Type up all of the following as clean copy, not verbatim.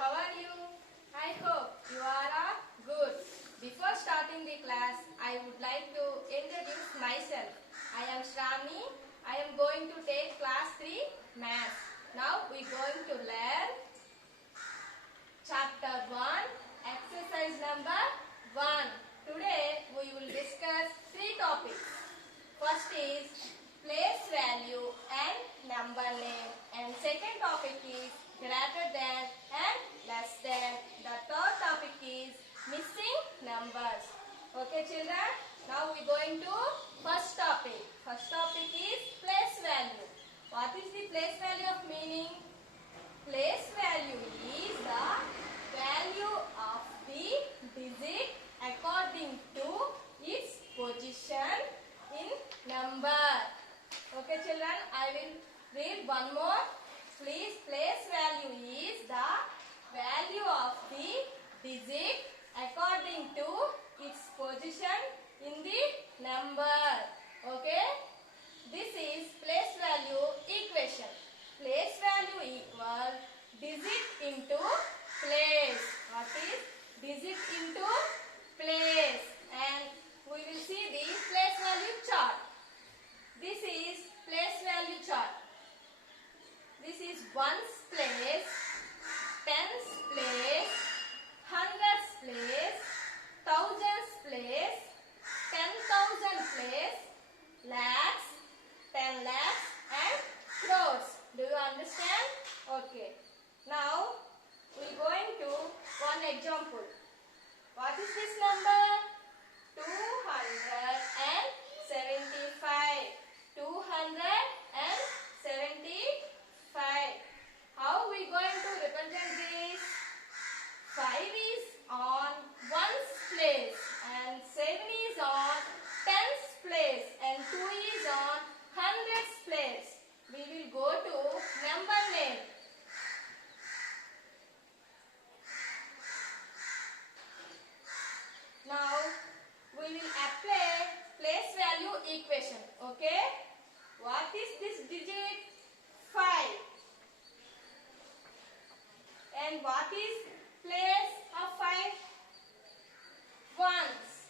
How are you? I hope you are good. Before starting the class, I would like to introduce myself. I am Shravani. I am going to take class 3 Maths. Now we are going to learn chapter 1, exercise number 1. Today we will discuss 3 topics. First is place value and number name, and second topic is greater than and less than. The third topic is missing numbers. Okay children, now we are going to first topic. First topic is place value. What is the place value of meaning? Place value is the value of the digit according to its position in number. Okay children, I will read one more. Please, place value is the value of the digit according to its position in the number. Okay, this is place value equation. Place value equal digit into place. What is digit into place? And we will see the place value chart. This is place value chart. This is ones place, tens place, hundreds place, thousands place, 10,000 place, lakhs, 10 lakhs and crores. Do you understand? Okay. Now we are going to one example. What is this number? 275. 275. How we going to represent this? 5 is on ones place and 7 is on tens place and 2 is on hundreds place. We will go to number name. Now we will apply place value equation. Okay, what is this digit? 5. And what is place of 5? Ones.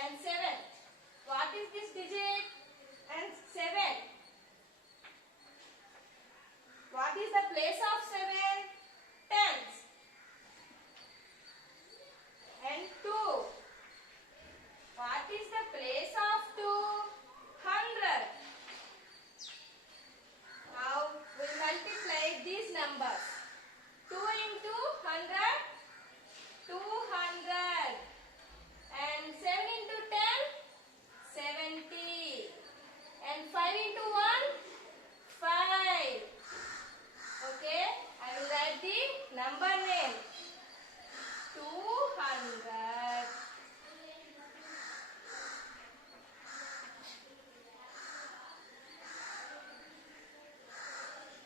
And 7. What is this digit? And 7. What is the place of 7? Tens. And 2. What is the place of 2? 100. Now we multiply these numbers. 2 into 100, 200. And 7 into 10, 70. And 5 into 1, 5. Okay, I will write the number name. 200.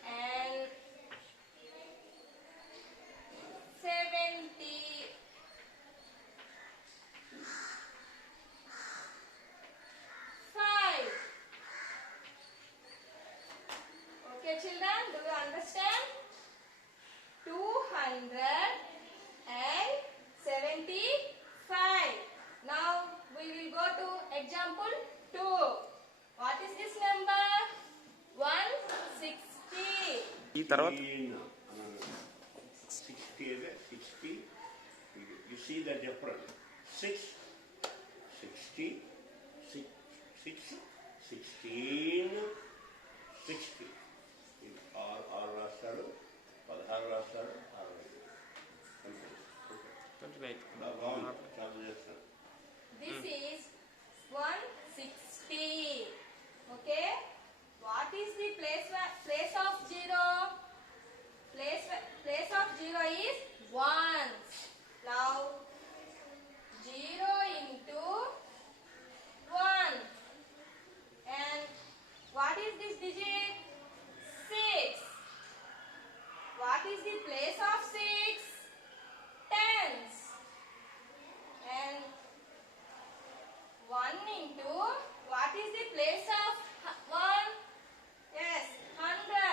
And 70. Okay children, do you understand? 275. Now we will go to example 2. What is this number? 160. ఈ తర్వాత 60 is 60. You see the difference. 6, 60, 6, 16, 60. ఆరు రాస్తాడు, 16 రాస్తాడు, 29. బాగుంది, చాలా చేస్తాడు. This is 160. Okay. What is the place of 0? Place of 0 is 1. Now 0 into 1. And what is this digit? 6. What is the place of 6? Tens. And 1 into, what is the place of 1? Yes, 100.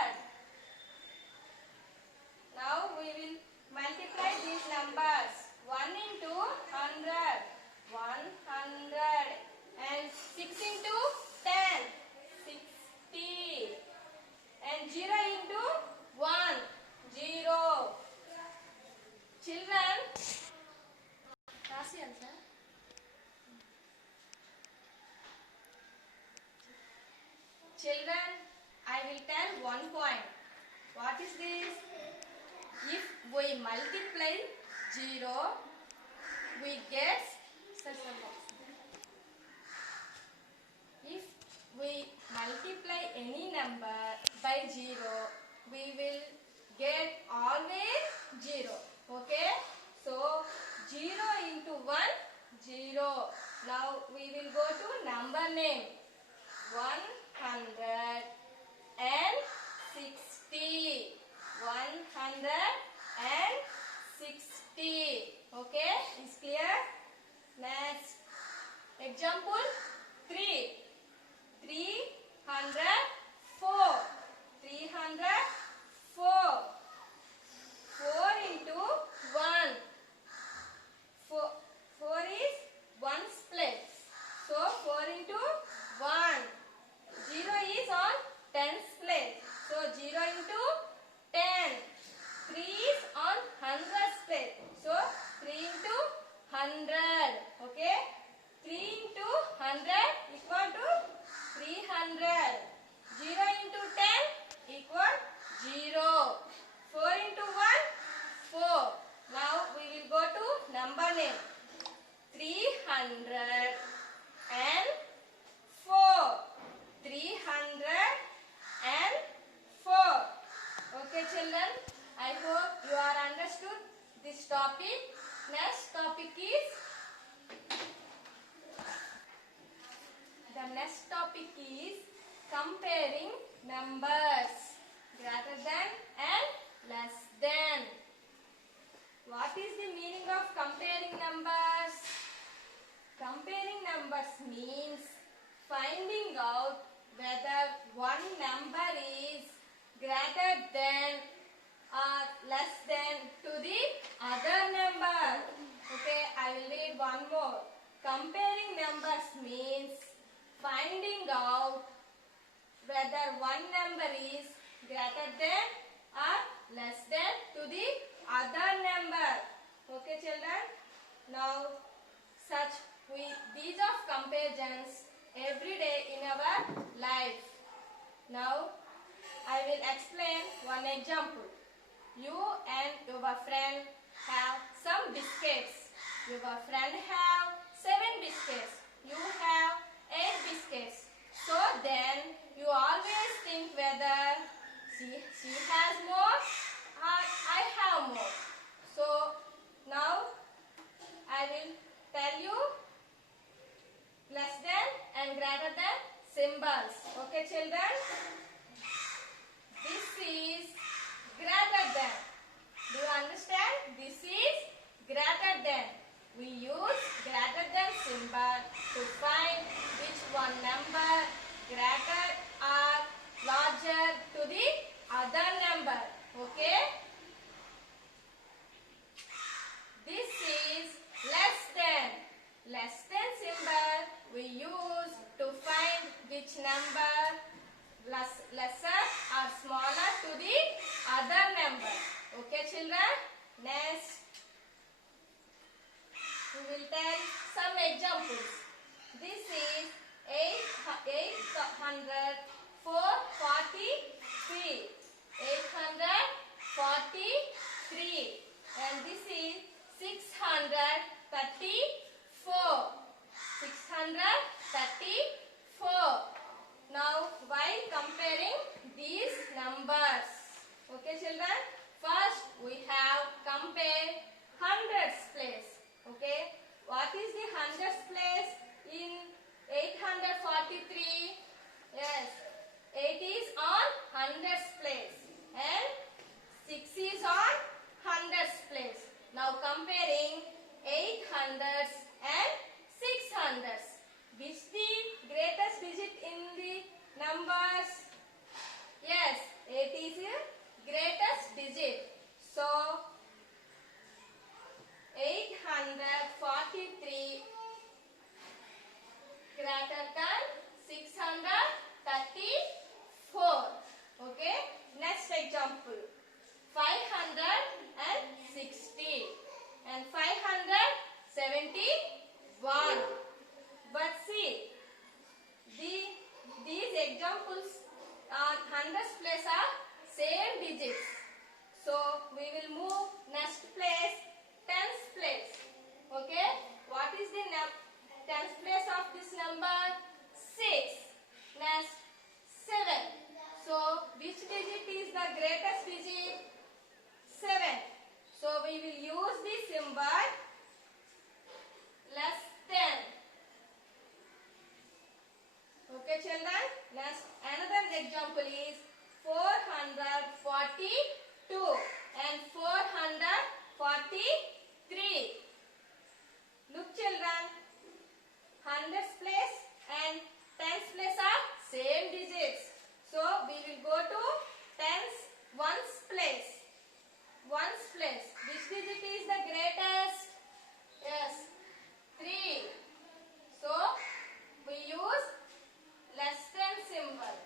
we multiply 0, we get such a box. If we multiply any number by 0, we will get always 0. Okay? So 0 into 1, 0. Now we will go to number name. 160. 160. Okay? Is clear? Next. Example 3. 304. 304. 4 into 1. 4 is 1's place. So 4 into 1. 0 is on 10's place. So 0 into 10. 3 is on 100's place. So 3 into 100. Okay? 3 into 100 equal to 300. 0 into 10 equal 0. 4 into 1, 4. Now we will go to number name. 304. 304. Okay, children. I hope you are understood this topic. Next topic is comparing numbers greater than and less than. What is the meaning of comparing numbers? Comparing numbers means finding out whether one number is greater than or less than to the other number. Okay, I will read one more. Comparing numbers means finding out whether one number is greater than or less than to the other number. Okay, children. Now, these of comparisons every day in our life. Now, I will explain one example. You and your friend have some biscuits. Your friend have 7 biscuits. You have 8 biscuits. So then you always think whether she has more or I have more. So now I will tell you less than and greater than symbols. Okay, children? This is greater than. Do you understand? This is greater than. We use greater than symbol to find which one number greater or larger to the other number. Okay? This is less than. Less than symbol we use to find which number lesser or smaller to the other number. Okay, children? Next, we will take some examples. This is 843. 843. And this is 634. 634. Now, while comparing these numbers, okay, children? First, we have compared hundreds place. Okay, what is the hundreds place in 843? Yes, 8 is on hundreds place and 6 is on hundreds place. Now comparing 800s and 600s. Which the greatest digit in the numbers? Yes, 8 is the greatest digit. So 843 greater than 634. Okay. Next example. 560 and 571. But see, these examples on hundreds place are same digits. So So we will move next place, tens place. Okay, what is the tens place of this number? 6. Next, 7. So which digit is the greatest digit? 7. So we will use the symbol less than. Okay children, next another example is 442 and 443. Look children, hundreds place and tens place are same digits. So we will go to tens ones place. Ones place. Which digit is the greatest? Yes, 3. So we use less than symbol.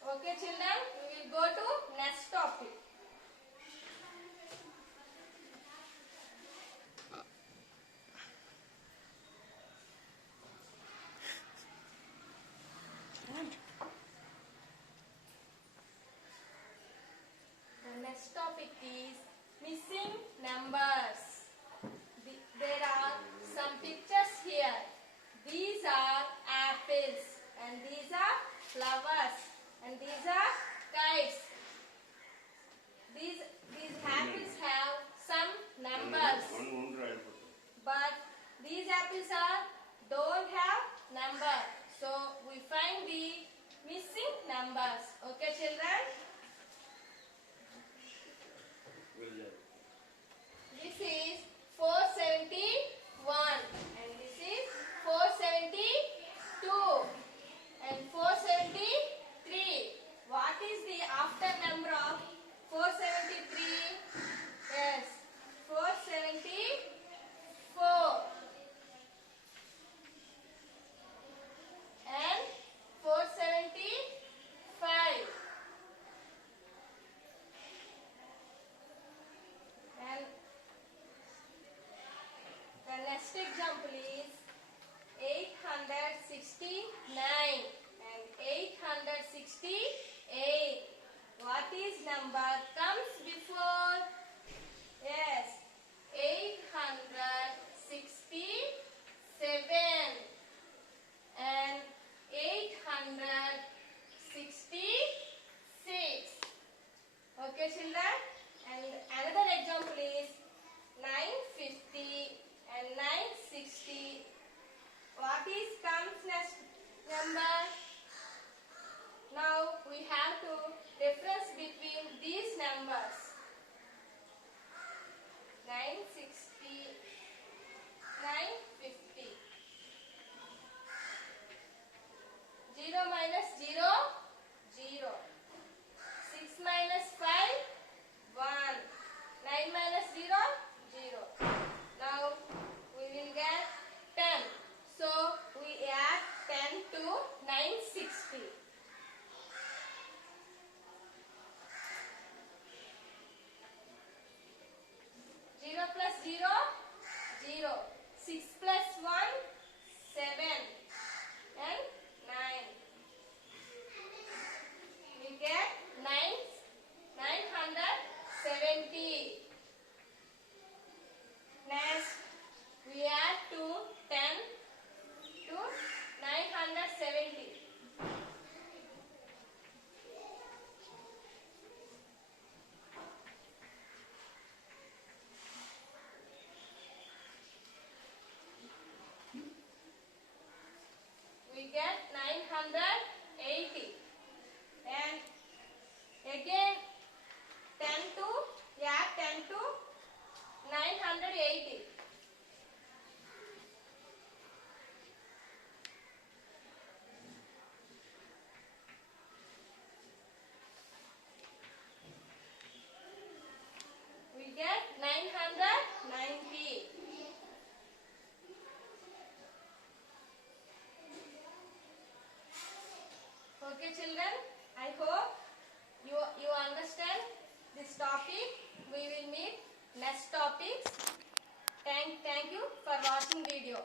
Okay children, we will go to next topic. The next topic is missing numbers. There are some pictures here. These are apples and these are flowers and these are kites. These apples have some numbers, but these apples don't have number. So we find the missing numbers. Okay children? This is 471 and this is 472 and 473. What is the after number of 473? Yes, 474 and 475. And the next example is 869 and 868. What is number comes before? Yes, 867 and 866. Okay children? And another example is 950 and 960. What is comes next number? Now we have to difference between these numbers. 960, 950. 0 minus 0, 0. 6 minus 5, 1. 9 minus 0, 0. Now we will get 10. So we add 10 to 960. 0 plus 0, 0. 6 plus 1, 7 and 9. We get 970. Next, we add 2, 10 to 970. We get 980. And again 10 to 980. We get 990. Okay children, I hope you understand this topic. We will meet next topics. Thank you for watching video.